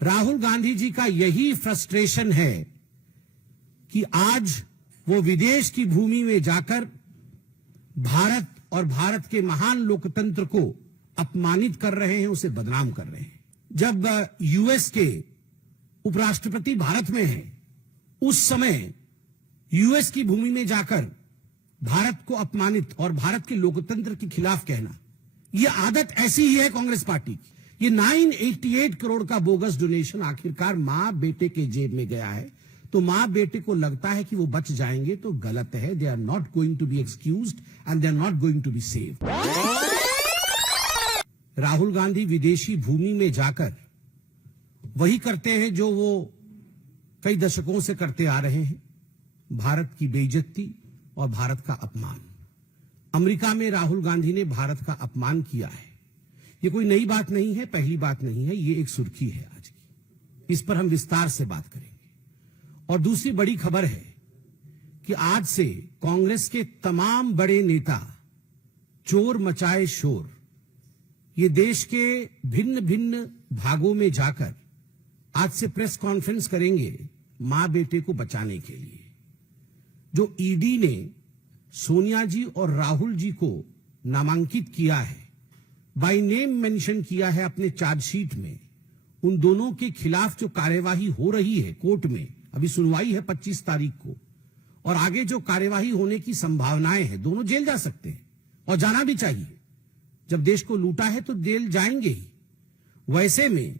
राहुल गांधी जी का यही फ्रस्ट्रेशन है कि आज वो विदेश की भूमि में जाकर भारत और भारत के महान लोकतंत्र को अपमानित कर रहे हैं, उसे बदनाम कर रहे हैं। जब यूएस के उपराष्ट्रपति भारत में हैं, उस समय यूएस की भूमि में जाकर भारत को अपमानित और भारत के लोकतंत्र के खिलाफ कहना, यह आदत ऐसी ही है कांग्रेस पार्टी की। ये 988 करोड़ का बोगस डोनेशन आखिरकार मां बेटे के जेब में गया है, तो मां बेटे को लगता है कि वो बच जाएंगे, तो गलत है। They are not going to be excused and they are not going to be saved. Rahul Gandhi विदेशी भूमि में जाकर वही करते हैं जो वो कई दशकों से करते आ रहे हैं, भारत की बेइज्जती और भारत का अपमान। अमेरिका में राहुल गांधी ने भारत का अपमान किया है। ये कोई नई बात नहीं है, पहली बात नहीं है, ये एक सुर्खी है आज की। इस पर हम विस्तार से बात करेंगे। और दूसरी बड़ी खबर है कि आज से कांग्रेस के तमाम बड़े नेता चोर मचाए शोर, ये देश के भिन्न भिन्न भागों में जाकर आज से प्रेस कॉन्फ्रेंस करेंगे मां बेटे को बचाने के लिए। जो ईडी ने सोनिया जी और राहुल जी को नामांकित किया है, बाय नेम मेंशन किया है अपने चार्जशीट में, उन दोनों के खिलाफ जो कार्यवाही हो रही है कोर्ट में, अभी सुनवाई है 25 तारीख को, और आगे जो कार्यवाही होने की संभावनाएं हैं, दोनों जेल जा सकते हैं और जाना भी चाहिए। जब देश को लूटा है तो जेल जाएंगे ही। वैसे में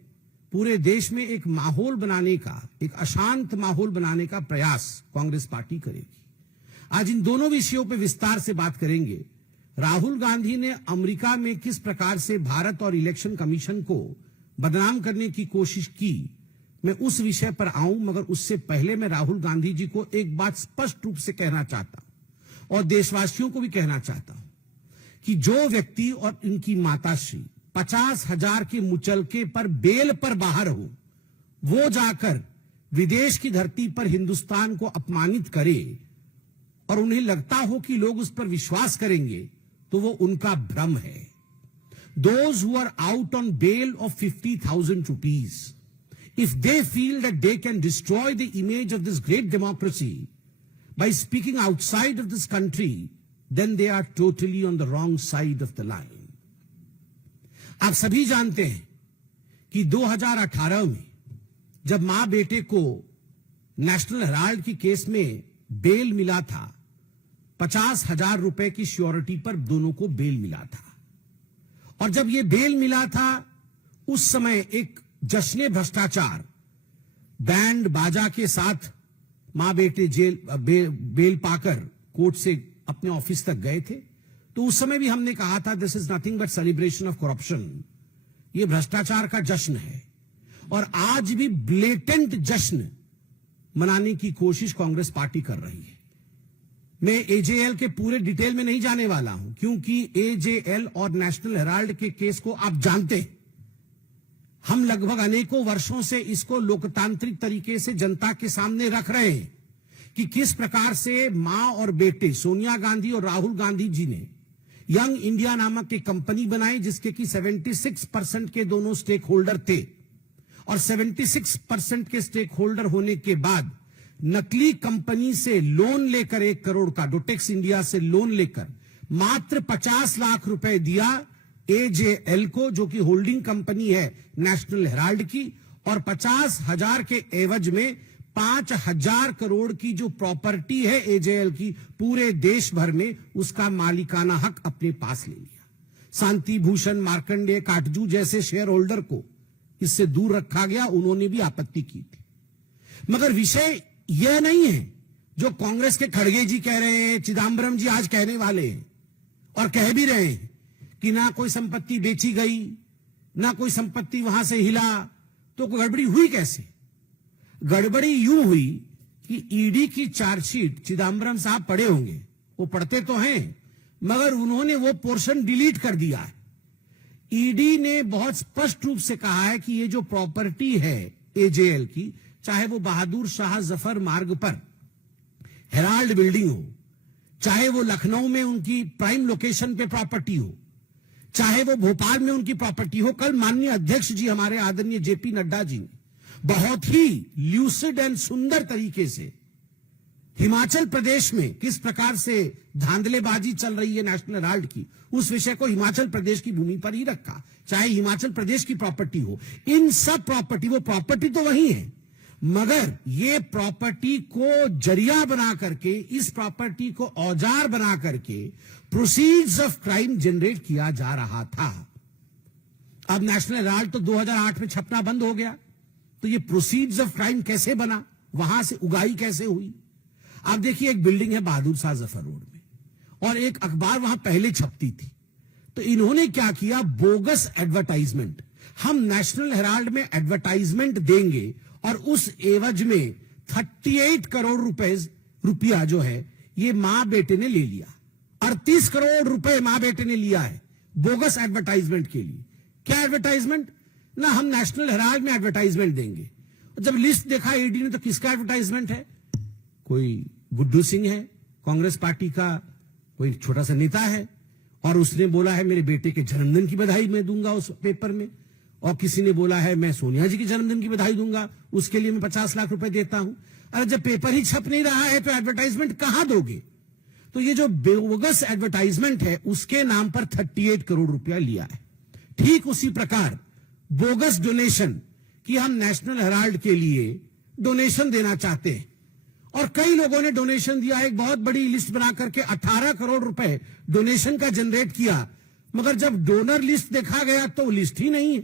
पूरे देश में एक माहौल बनाने का, एक अशांत माहौल बनाने का प्रयास कांग्रेस पार्टी करेगी। आज इन दोनों विषयों पर विस्तार से बात करेंगे। राहुल गांधी ने अमेरिका में किस प्रकार से भारत और इलेक्शन कमीशन को बदनाम करने की कोशिश की, मैं उस विषय पर आऊं, मगर उससे पहले मैं राहुल गांधी जी को एक बात स्पष्ट रूप से कहना चाहता हूं और देशवासियों को भी कहना चाहता हूं कि जो व्यक्ति और इनकी माताश्री 50,000 के मुचलके पर बेल पर बाहर हो, वो जाकर विदेश की धरती पर हिंदुस्तान को अपमानित करे और उन्हें लगता हो कि लोग उस पर विश्वास करेंगे, तो वो उनका भ्रम है। Those who are out on bail of 50,000 rupees, if they feel that they can destroy the image of this great democracy by speaking outside of this country, then they are totally on the wrong side of the line. आप सभी जानते हैं कि 2018 में जब मां बेटे को नेशनल हेराल्ड की केस में बेल मिला था, 50,000 रुपए की श्योरिटी पर दोनों को बेल मिला था। और जब ये बेल मिला था, उस समय एक जश्न भ्रष्टाचार बैंड बाजा के साथ मां बेटे बेल पाकर कोर्ट से अपने ऑफिस तक गए थे। तो उस समय भी हमने कहा था, this is nothing but celebration of corruption, ये भ्रष्टाचार का जश्न है। और आज भी ब्लेटेंट जश्न मनाने की कोशिश कांग्रेस पार्टी कर रही है। मैं एजेएल के पूरे डिटेल में नहीं जाने वाला हूं, क्योंकि एजेएल और नेशनल हेराल्ड के केस को आप जानते हैं। हम लगभग अनेकों वर्षों से इसको लोकतांत्रिक तरीके से जनता के सामने रख रहे हैं कि किस प्रकार से मां और बेटे सोनिया गांधी और राहुल गांधी जी ने यंग इंडिया नामक एक कंपनी बनाई, जिसके कि 76% के दोनों स्टेक होल्डर थे। और 76% के स्टेक होल्डर होने के बाद नकली कंपनी से लोन लेकर 1 करोड़ का, डोटेक्स इंडिया से लोन लेकर मात्र 50 लाख रुपए दिया एजेएल को, जो कि होल्डिंग कंपनी है नेशनल हेराल्ड की, और 50,000 के एवज में 5,000 करोड़ की जो प्रॉपर्टी है एजेएल की, पूरे देश भर में उसका मालिकाना हक अपने पास ले लिया। शांति भूषण, मार्कंडेय, काटजू जैसे शेयर होल्डर को इससे दूर रखा गया, उन्होंने भी आपत्ति की थी। मगर विषय यह नहीं है जो कांग्रेस के खड़गे जी कह रहे हैं, चिदम्बरम जी आज कहने वाले हैं और कह भी रहे हैं कि ना कोई संपत्ति बेची गई, ना कोई संपत्ति वहां से हिला। तो गड़बड़ी हुई कैसे? गड़बड़ी यूं हुई कि ईडी की चार्जशीट चिदम्बरम साहब पढ़े होंगे, वो पढ़ते तो हैं, मगर उन्होंने वो पोर्शन डिलीट कर दिया है। ईडी ने बहुत स्पष्ट रूप से कहा है कि ये जो प्रॉपर्टी है एजेएल की, चाहे वो बहादुर शाह जफर मार्ग पर हेराल्ड बिल्डिंग हो, चाहे वो लखनऊ में उनकी प्राइम लोकेशन पे प्रॉपर्टी हो, चाहे वो भोपाल में उनकी प्रॉपर्टी हो। कल माननीय अध्यक्ष जी हमारे आदरणीय जेपी नड्डा जी ने बहुत ही ल्यूसिड एंड सुंदर तरीके से हिमाचल प्रदेश में किस प्रकार से धांधलेबाजी चल रही है नेशनल हेराल्ड की, उस विषय को हिमाचल प्रदेश की भूमि पर ही रखा, चाहे हिमाचल प्रदेश की प्रॉपर्टी हो। इन सब प्रॉपर्टी, वो प्रॉपर्टी तो वही है, मगर ये प्रॉपर्टी को जरिया बना करके, इस प्रॉपर्टी को औजार बना करके प्रोसीड्स ऑफ क्राइम जनरेट किया जा रहा था। अब नेशनल हेराल्ड तो 2008 में छपना बंद हो गया, तो ये प्रोसीड्स ऑफ क्राइम कैसे बना, वहां से उगाई कैसे हुई। आप देखिए, एक बिल्डिंग है बहादुर शाह जफर रोड में, और एक अखबार वहां पहले छपती थी। तो इन्होंने क्या किया, बोगस एडवर्टाइजमेंट, हम नेशनल हेराल्ड में एडवर्टाइजमेंट देंगे और उस एवज में 38 करोड़ रुपया जो है ये मां बेटे ने ले लिया। 38 करोड़ रुपए मां बेटे ने लिया है बोगस एडवर्टाइजमेंट के लिए। क्या एडवर्टाइजमेंट ना, हम नेशनल हेराल्ड में एडवर्टाइजमेंट देंगे। जब लिस्ट देखा ईडी ने तो किसका एडवर्टाइजमेंट है, कोई गुड्डू सिंह है, कांग्रेस पार्टी का कोई छोटा सा नेता है, और उसने बोला है मेरे बेटे के जन्मदिन की बधाई मैं दूंगा उस पेपर में, और किसी ने बोला है मैं सोनिया जी के जन्मदिन की बधाई दूंगा, उसके लिए मैं 50 लाख रुपए देता हूं। अरे जब पेपर ही छप नहीं रहा है तो एडवर्टाइजमेंट कहां दोगे। तो ये जो बोगस एडवर्टाइजमेंट है उसके नाम पर 38 करोड़ रुपया लिया है। ठीक उसी प्रकार बोगस डोनेशन कि हम नेशनल हेराल्ड के लिए डोनेशन देना चाहते हैं, और कई लोगों ने डोनेशन दिया। एक बहुत बड़ी लिस्ट बना करके 18 करोड़ रुपए डोनेशन का जनरेट किया, मगर जब डोनर लिस्ट देखा गया तो लिस्ट ही नहीं है।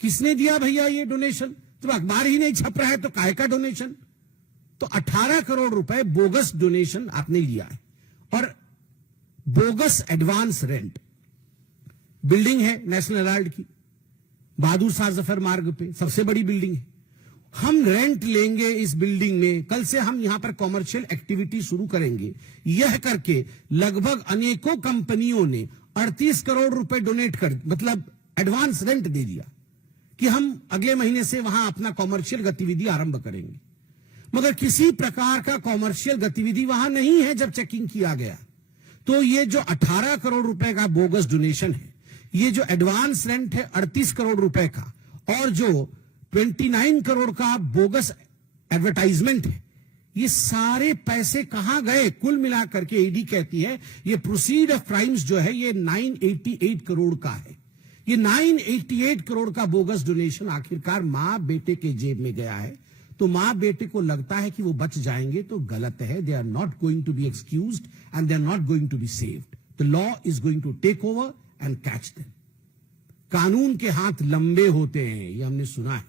किसने दिया भैया ये डोनेशन, तो अखबार ही नहीं छप रहा है तो काय का डोनेशन। तो 18 करोड़ रुपए बोगस डोनेशन आपने लिया है। और बोगस एडवांस रेंट, बिल्डिंग है नेशनल हेराल्ड की बहादुर शाह जफर मार्ग पे, सबसे बड़ी बिल्डिंग है। हम रेंट लेंगे इस बिल्डिंग में, कल से हम यहां पर कॉमर्शियल एक्टिविटी शुरू करेंगे, यह करके लगभग अनेकों कंपनियों ने 38 करोड़ रुपए डोनेट कर, मतलब एडवांस रेंट दे दिया कि हम अगले महीने से वहां अपना कॉमर्शियल गतिविधि आरंभ करेंगे। मगर किसी प्रकार का कॉमर्शियल गतिविधि वहां नहीं है। जब चेकिंग किया गया तो ये जो 18 करोड़ रुपए का बोगस डोनेशन है, ये जो एडवांस रेंट है 38 करोड़ रुपए का, और जो 29 करोड़ का बोगस एडवर्टाइजमेंट है, ये सारे पैसे कहां गए। कुल मिलाकर के ईडी कहती है ये प्रोसीड ऑफ क्राइम्स जो है ये 988 करोड़ का है। ये 988 करोड़ का बोगस डोनेशन आखिरकार मां बेटे के जेब में गया है। तो मां बेटे को लगता है कि वो बच जाएंगे, तो गलत है। They are not going to be excused and they are not going to be saved. The law is going to take over and catch them. कानून के हाथ लंबे होते हैं, ये हमने सुना है,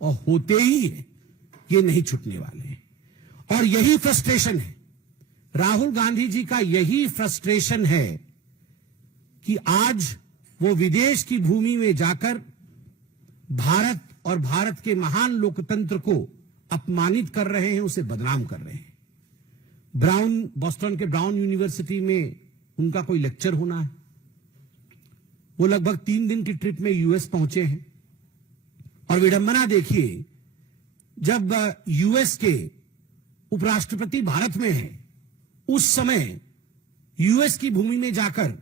और होते ही है, ये नहीं छूटने वाले हैं। और यही फ्रस्ट्रेशन है, राहुल गांधी जी का यही फ्रस्ट्रेशन है कि आज वो विदेश की भूमि में जाकर भारत और भारत के महान लोकतंत्र को अपमानित कर रहे हैं, उसे बदनाम कर रहे हैं। बॉस्टन के ब्राउन यूनिवर्सिटी में उनका कोई लेक्चर होना है, वो लगभग 3 दिन की ट्रिप में यूएस पहुंचे हैं। और विडंबना देखिए, जब यूएस के उपराष्ट्रपति भारत में हैं, उस समय यूएस की भूमि में जाकर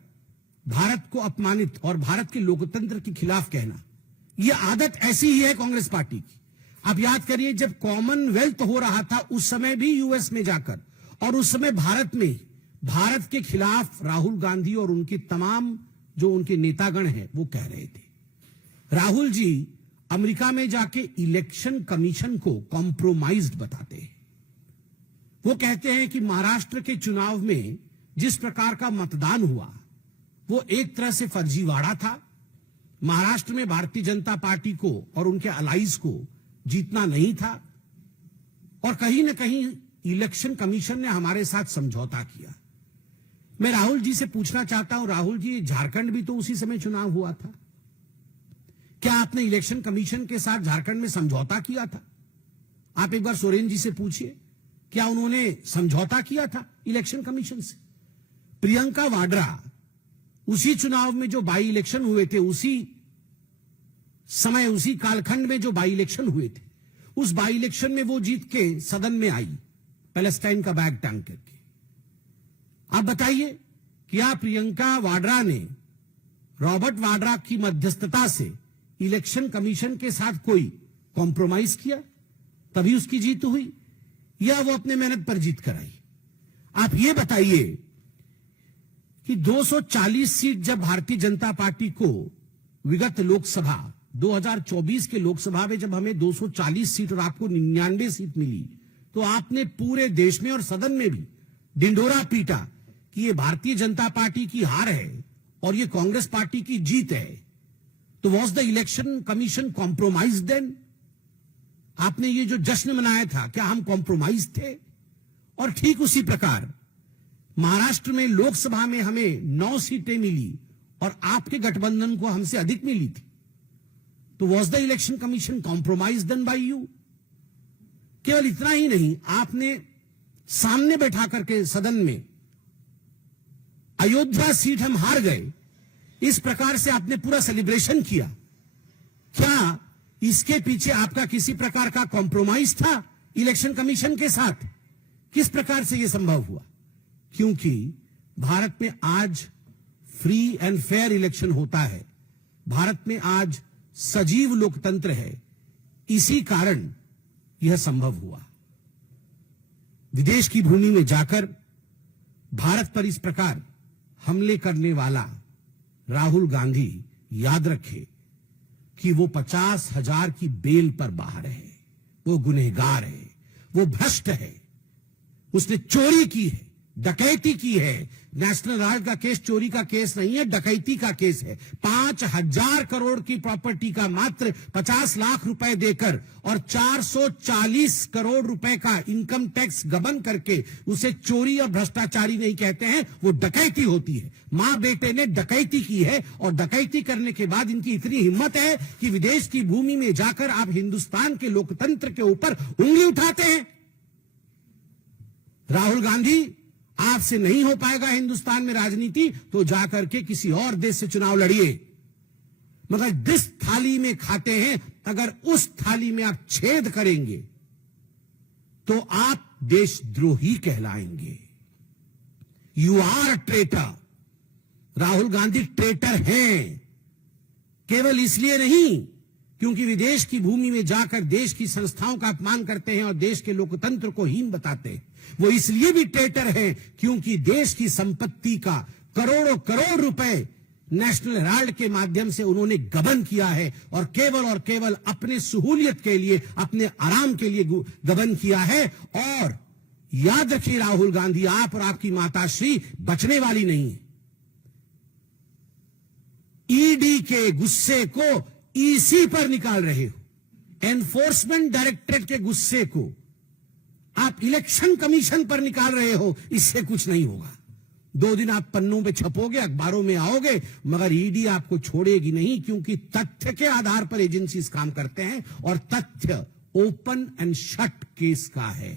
भारत को अपमानित और भारत के लोकतंत्र के खिलाफ कहना, यह आदत ऐसी ही है कांग्रेस पार्टी की। आप याद करिए, जब कॉमनवेल्थ हो रहा था उस समय भी यूएस में जाकर, और उस समय भारत में भारत के खिलाफ राहुल गांधी और उनके तमाम जो उनके नेतागण हैं वो कह रहे थे। राहुल जी अमेरिका में जाके इलेक्शन कमीशन को कॉम्प्रोमाइज्ड बताते हैं। वो कहते हैं कि महाराष्ट्र के चुनाव में जिस प्रकार का मतदान हुआ वो एक तरह से फर्जीवाड़ा था। महाराष्ट्र में भारतीय जनता पार्टी को और उनके अलाइज को जीतना नहीं था, और कहीं ना कहीं इलेक्शन कमीशन ने हमारे साथ समझौता किया। मैं राहुल जी से पूछना चाहता हूं, राहुल जी, झारखंड भी तो उसी समय चुनाव हुआ था, क्या आपने इलेक्शन कमीशन के साथ झारखंड में समझौता किया था? आप एक बार सोरेन जी से पूछिए, क्या उन्होंने समझौता किया था इलेक्शन कमीशन से? प्रियंका वाड्रा उसी चुनाव में जो बाई इलेक्शन हुए थे, उसी समय उसी कालखंड में जो बाई इलेक्शन हुए थे, उस बाई इलेक्शन में वो जीत के सदन में आई पैलेस्टाइन का बैग टांग करके। आप बताइए, क्या प्रियंका वाड्रा ने रॉबर्ट वाड्रा की मध्यस्थता से इलेक्शन कमीशन के साथ कोई कॉम्प्रोमाइज किया तभी उसकी जीत हुई, या वो अपने मेहनत पर जीत कराई? आप ये बताइए कि 240 सीट जब भारतीय जनता पार्टी को विगत लोकसभा 2024 के लोकसभा में जब हमें 240 सीट और आपको 99 सीट मिली, तो आपने पूरे देश में और सदन में भी डिंडोरा पीटा कि ये भारतीय जनता पार्टी की हार है और ये कांग्रेस पार्टी की जीत है। तो was the election commission compromise then? आपने ये जो जश्न मनाया था, क्या हम कॉम्प्रोमाइज थे? और ठीक उसी प्रकार महाराष्ट्र में लोकसभा में हमें 9 सीटें मिली और आपके गठबंधन को हमसे अधिक मिली थी। तो was the election commission compromise then by you? केवल इतना ही नहीं, आपने सामने बैठा करके सदन में अयोध्या सीट हम हार गए, इस प्रकार से आपने पूरा सेलिब्रेशन किया। क्या इसके पीछे आपका किसी प्रकार का कॉम्प्रोमाइज था इलेक्शन कमीशन के साथ? किस प्रकार से यह संभव हुआ? क्योंकि भारत में आज फ्री एंड फेयर इलेक्शन होता है, भारत में आज सजीव लोकतंत्र है, इसी कारण यह संभव हुआ। विदेश की भूमि में जाकर भारत पर इस प्रकार हमले करने वाला राहुल गांधी याद रखे कि वो 50,000 की बेल पर बाहर है, वो गुनहगार है, वो भ्रष्ट है, उसने चोरी की है, डकैती की है। नेशनल हेराल्ड का केस चोरी का केस नहीं है, डकैती का केस है। 5,000 करोड़ की प्रॉपर्टी का मात्र 50 लाख रुपए देकर और 440 करोड़ रुपए का इनकम टैक्स गबन करके उसे चोरी और भ्रष्टाचारी नहीं कहते हैं, वो डकैती होती है। मां बेटे ने डकैती की है और डकैती करने के बाद इनकी इतनी हिम्मत है कि विदेश की भूमि में जाकर आप हिंदुस्तान के लोकतंत्र के ऊपर उंगली उठाते हैं। राहुल गांधी, आपसे नहीं हो पाएगा हिंदुस्तान में राजनीति, तो जाकर के किसी और देश से चुनाव लड़िए, मगर जिस थाली में खाते हैं अगर उस थाली में आप छेद करेंगे तो आप देशद्रोही कहलाएंगे। You are traitor. Rahul Gandhi traitor हैं, केवल इसलिए नहीं क्योंकि विदेश की भूमि में जाकर देश की संस्थाओं का अपमान करते हैं और देश के लोकतंत्र को हीन बताते हैं, वो इसलिए भी ट्रेटर हैं क्योंकि देश की संपत्ति का करोड़ों करोड़ रुपए नेशनल हेराल्ड के माध्यम से उन्होंने गबन किया है और केवल अपने सहूलियत के लिए, अपने आराम के लिए गबन किया है। और याद रखिए राहुल गांधी, आप और आपकी माताश्री बचने वाली नहीं है। ईडी के गुस्से को ईसी पर निकाल रहे हो, एनफोर्समेंट डायरेक्टरेट के गुस्से को आप इलेक्शन कमीशन पर निकाल रहे हो। इससे कुछ नहीं होगा। 2 दिन आप पन्नों पे छपोगे, अखबारों में आओगे, मगर ईडी आपको छोड़ेगी नहीं, क्योंकि तथ्य के आधार पर एजेंसीज काम करते हैं और तथ्य ओपन एंड शट केस का है।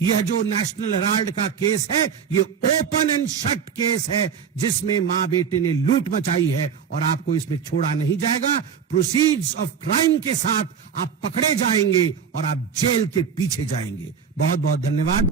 यह जो नेशनल हेराल्ड का केस है, ये ओपन एंड शट केस है जिसमें मां बेटे ने लूट मचाई है और आपको इसमें छोड़ा नहीं जाएगा। प्रोसीड्स ऑफ क्राइम के साथ आप पकड़े जाएंगे और आप जेल के पीछे जाएंगे। बहुत बहुत धन्यवाद।